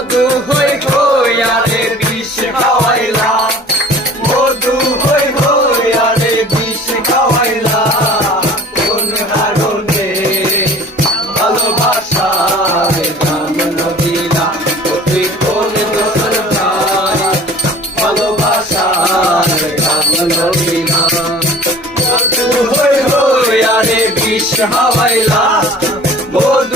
মধু হই হই আরে বিষ খাওয়াইলা, মধু হই হই আরে বিষ খাওয়াইলা, কোন কারণে ভালোবাসার দাম দিলা, তুই কোন দোষের ভাই ভালোবাসার দাম দিলা। মধু হই হই আরে বিষ খাওয়াইলা, মধু